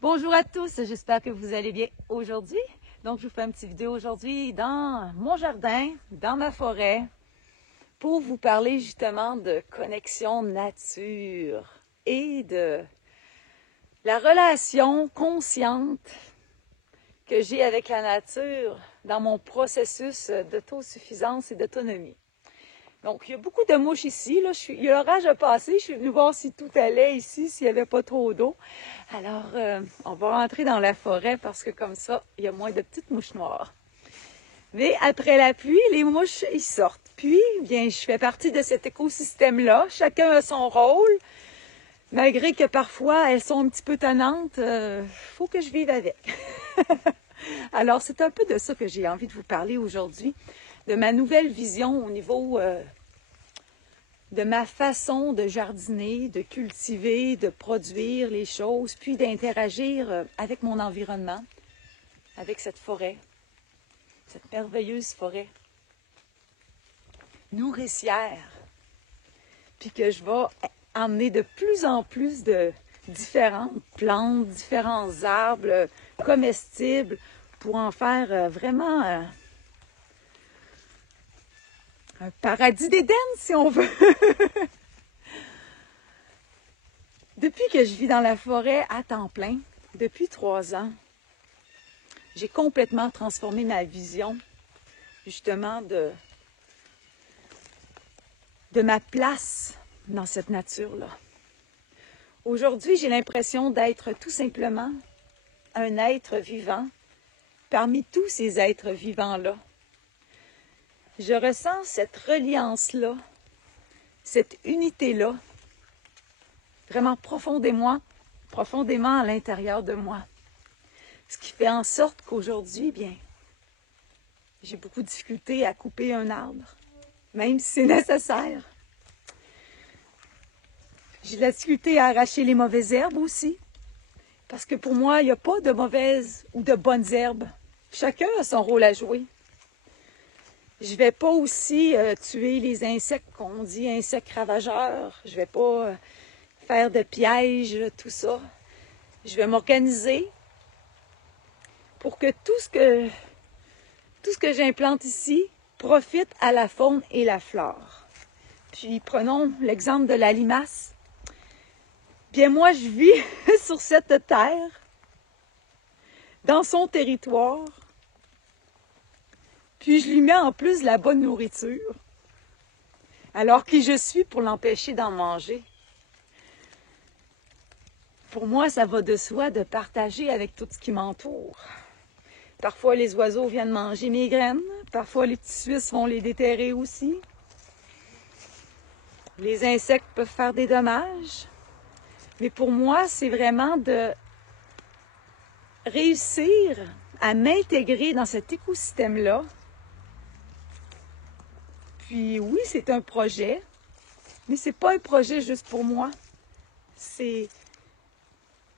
Bonjour à tous, j'espère que vous allez bien aujourd'hui. Donc, je vous fais une petite vidéo aujourd'hui dans mon jardin, dans ma forêt, pour vous parler justement de connexion nature et de la relation consciente que j'ai avec la nature dans mon processus d'autosuffisance et d'autonomie. Donc, il y a beaucoup de mouches ici. Là, il y a l'orage à passer. Je suis venue voir si tout allait ici, s'il n'y avait pas trop d'eau. Alors, on va rentrer dans la forêt parce que comme ça, il y a moins de petites mouches noires. Mais après la pluie, les mouches, ils sortent. Puis, bien, je fais partie de cet écosystème-là. Chacun a son rôle. Malgré que parfois, elles sont un petit peu tannantes, faut que je vive avec. Alors, c'est un peu de ça que j'ai envie de vous parler aujourd'hui, de ma nouvelle vision au niveau de ma façon de jardiner, de cultiver, de produire les choses, puis d'interagir avec mon environnement, avec cette forêt, cette merveilleuse forêt nourricière, puis que je vais emmener de plus en plus de différentes plantes, différents arbres comestibles pour en faire vraiment un paradis d'Éden, si on veut. Depuis que je vis dans la forêt à temps plein, depuis 3 ans, j'ai complètement transformé ma vision, justement, de ma place dans cette nature-là. Aujourd'hui, j'ai l'impression d'être tout simplement un être vivant parmi tous ces êtres vivants-là. Je ressens cette reliance-là, cette unité-là, vraiment profondément à l'intérieur de moi. Ce qui fait en sorte qu'aujourd'hui, bien, j'ai beaucoup de difficulté à couper un arbre, même si c'est nécessaire. J'ai de la difficulté à arracher les mauvaises herbes aussi, parce que pour moi, il n'y a pas de mauvaises ou de bonnes herbes. Chacun a son rôle à jouer. Je ne vais pas aussi tuer les insectes qu'on dit insectes ravageurs. Je ne vais pas faire de pièges, tout ça. Je vais m'organiser pour que tout ce que j'implante ici profite à la faune et la flore. Puis prenons l'exemple de la limace. Bien moi, je vis sur cette terre, dans son territoire, puis je lui mets en plus de la bonne nourriture. Alors qui je suis pour l'empêcher d'en manger? Pour moi, ça va de soi de partager avec tout ce qui m'entoure. Parfois, les oiseaux viennent manger mes graines. Parfois, les petits Suisses vont les déterrer aussi. Les insectes peuvent faire des dommages. Mais pour moi, c'est vraiment de réussir à m'intégrer dans cet écosystème-là. Puis oui, c'est un projet, mais c'est pas un projet juste pour moi. C'est,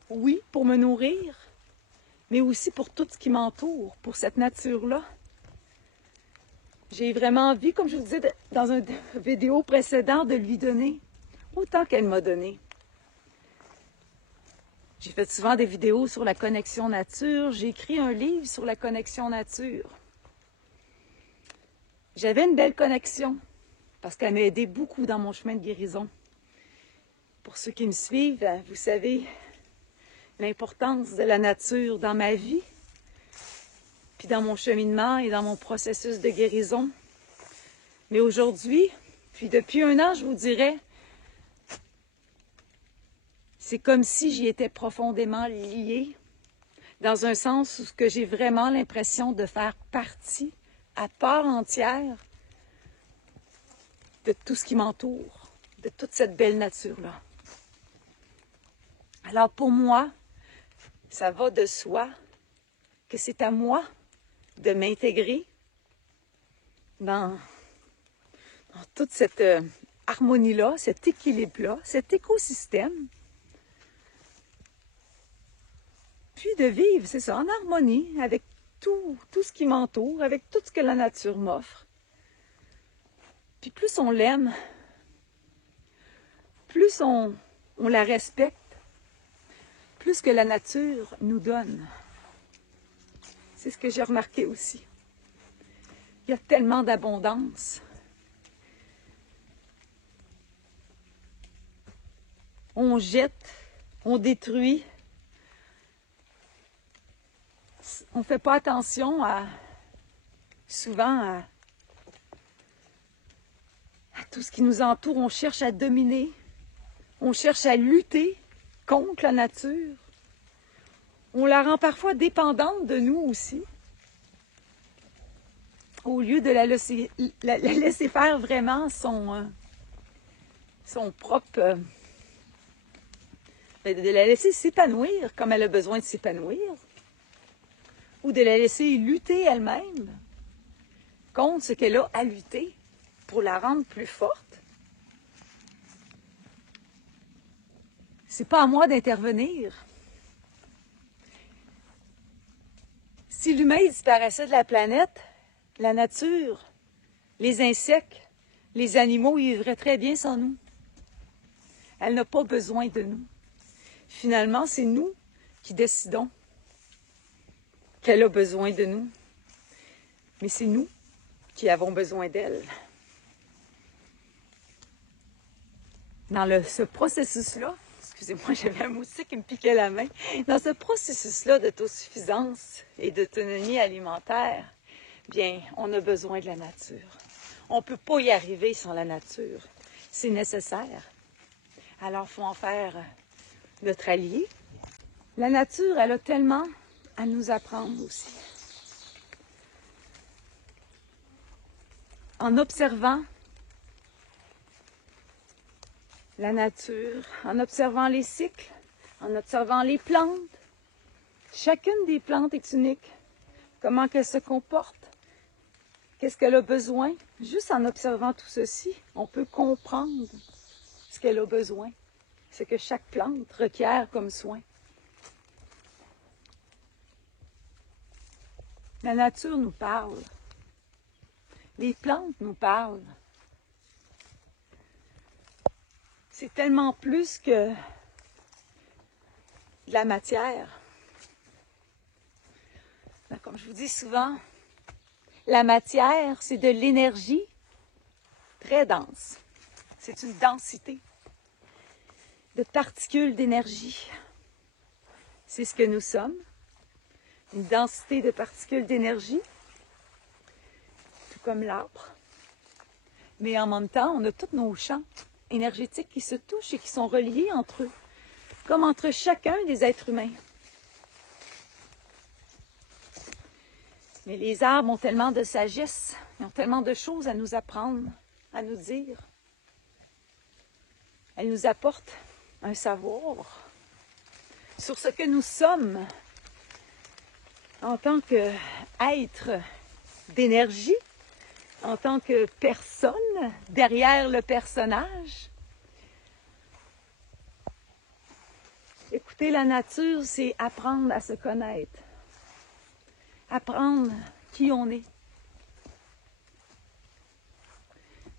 oui, pour me nourrir, mais aussi pour tout ce qui m'entoure, pour cette nature-là. J'ai vraiment envie, comme je vous disais dans une vidéo précédente, de lui donner autant qu'elle m'a donné. J'ai fait souvent des vidéos sur la connexion nature. J'ai écrit un livre sur la connexion nature. J'avais une belle connexion parce qu'elle m'a aidé beaucoup dans mon chemin de guérison. Pour ceux qui me suivent, vous savez l'importance de la nature dans ma vie, puis dans mon cheminement et dans mon processus de guérison. Mais aujourd'hui, puis depuis 1 an, je vous dirais, c'est comme si j'y étais profondément liée, dans un sens où j'ai vraiment l'impression de faire partie, à part entière, de tout ce qui m'entoure, de toute cette belle nature-là. Alors pour moi, ça va de soi que c'est à moi de m'intégrer dans toute cette harmonie-là, cet équilibre-là, cet écosystème, puis de vivre, c'est ça, en harmonie avec tout ce qui m'entoure, avec tout ce que la nature m'offre. Puis plus on l'aime, plus on la respecte, plus que la nature nous donne. C'est ce que j'ai remarqué aussi. Il y a tellement d'abondance. On jette, on détruit. On ne fait pas attention souvent à tout ce qui nous entoure. On cherche à dominer. On cherche à lutter contre la nature. On la rend parfois dépendante de nous aussi. Au lieu de la laisser faire vraiment son propre... de la laisser s'épanouir comme elle a besoin de s'épanouir. Ou de la laisser lutter elle-même contre ce qu'elle a à lutter pour la rendre plus forte. C'est pas à moi d'intervenir. Si l'humain disparaissait de la planète, la nature, les insectes, les animaux ils vivraient très bien sans nous. Elle n'a pas besoin de nous. Finalement, c'est nous qui décidons qu'elle a besoin de nous. Mais c'est nous qui avons besoin d'elle. Dans ce processus-là, excusez-moi, j'avais un moustique qui me piquait la main. Dans ce processus-là d'autosuffisance et d'autonomie alimentaire, bien, on a besoin de la nature. On ne peut pas y arriver sans la nature. C'est nécessaire. Alors, il faut en faire notre allié. La nature, elle a tellement à nous apprendre aussi. En observant la nature, en observant les cycles, en observant les plantes. Chacune des plantes est unique. Comment qu'elle se comporte, qu'est-ce qu'elle a besoin. Juste en observant tout ceci, on peut comprendre ce qu'elle a besoin, ce que chaque plante requiert comme soin. La nature nous parle. Les plantes nous parlent. C'est tellement plus que de la matière. Comme je vous dis souvent, la matière, c'est de l'énergie très dense. C'est une densité de particules d'énergie. C'est ce que nous sommes, une densité de particules d'énergie, tout comme l'arbre. Mais en même temps, on a tous nos champs énergétiques qui se touchent et qui sont reliés entre eux, comme entre chacun des êtres humains. Mais les arbres ont tellement de sagesse, ils ont tellement de choses à nous apprendre, à nous dire. Elles nous apportent un savoir sur ce que nous sommes en tant qu'être d'énergie, en tant que personne derrière le personnage. Écouter la nature, c'est apprendre à se connaître, apprendre qui on est,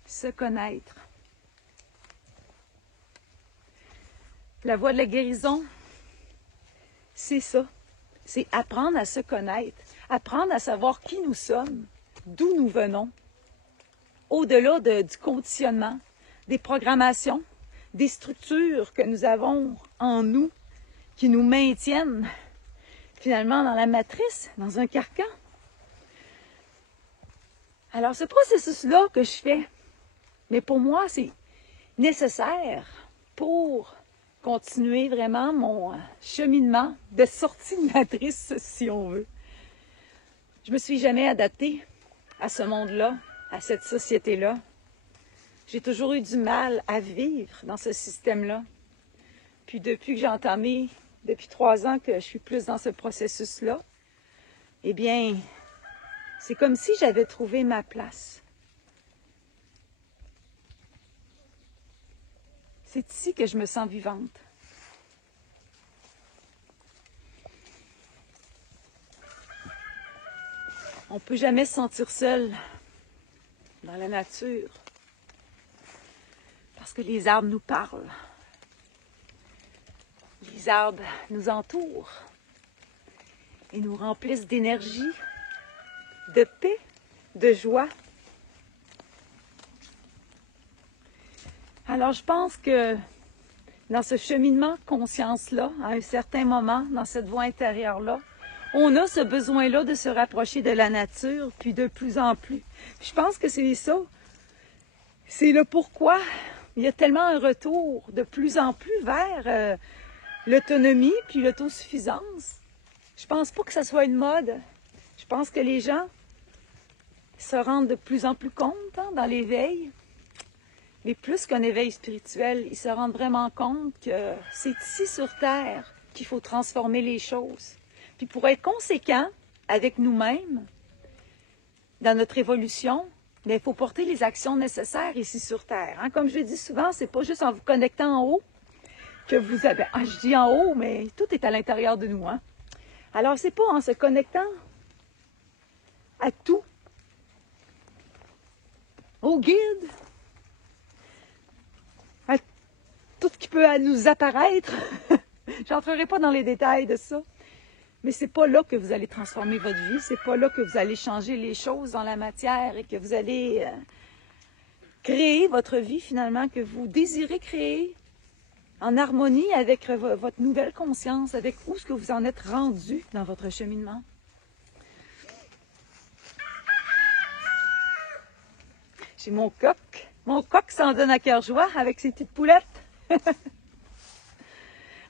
se connaître. La voie de la guérison, c'est ça, c'est apprendre à se connaître, apprendre à savoir qui nous sommes, d'où nous venons, au-delà du conditionnement, des programmations, des structures que nous avons en nous, qui nous maintiennent finalement dans la matrice, dans un carcan. Alors ce processus-là que je fais, mais pour moi c'est nécessaire pour continuer vraiment mon cheminement de sortie de matrice, si on veut. Je me suis jamais adaptée à ce monde-là, à cette société-là. J'ai toujours eu du mal à vivre dans ce système-là. Puis depuis que j'ai entamé, depuis 3 ans que je suis plus dans ce processus-là, eh bien, c'est comme si j'avais trouvé ma place. C'est ici que je me sens vivante. On ne peut jamais se sentir seul dans la nature parce que les arbres nous parlent. les arbres nous entourent et nous remplissent d'énergie, de paix, de joie. Alors, je pense que dans ce cheminement de conscience-là, à un certain moment, dans cette voie intérieure-là, on a ce besoin-là de se rapprocher de la nature, puis de plus en plus. Puis je pense que c'est ça. C'est le pourquoi il y a tellement un retour de plus en plus vers l'autonomie puis l'autosuffisance. Je pense pas que ça soit une mode. Je pense que les gens se rendent de plus en plus compte dans l'éveil. Mais plus qu'un éveil spirituel, ils se rendent vraiment compte que c'est ici sur Terre qu'il faut transformer les choses. Puis pour être conséquent avec nous-mêmes, dans notre évolution, il faut porter les actions nécessaires ici sur Terre. Comme je le dis souvent, c'est pas juste en vous connectant en haut que vous avez... je dis en haut, mais tout est à l'intérieur de nous. Alors, c'est pas en se connectant à tout, au guide, à tout ce qui peut nous apparaître. J'entrerai pas dans les détails de ça. Mais c'est pas là que vous allez transformer votre vie, c'est pas là que vous allez changer les choses dans la matière et que vous allez créer votre vie finalement, que vous désirez créer en harmonie avec votre nouvelle conscience, avec où est-ce que vous en êtes rendu dans votre cheminement. J'ai mon coq s'en donne à cœur joie avec ses petites poulettes.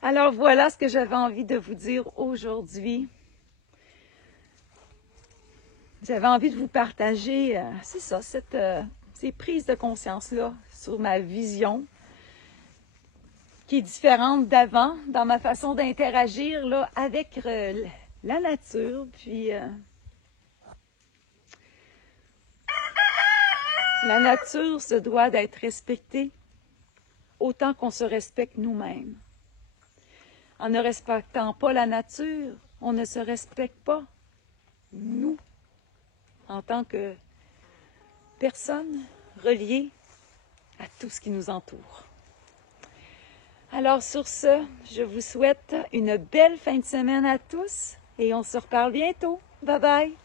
Alors voilà ce que j'avais envie de vous dire aujourd'hui. J'avais envie de vous partager, c'est ça, ces prises de conscience-là sur ma vision, qui est différente d'avant, dans ma façon d'interagir là, avec la nature, puis la nature se doit d'être respectée autant qu'on se respecte nous-mêmes. En ne respectant pas la nature, on ne se respecte pas, nous, en tant que personnes reliées à tout ce qui nous entoure. Alors sur ce, je vous souhaite une belle fin de semaine à tous et on se reparle bientôt. Bye bye!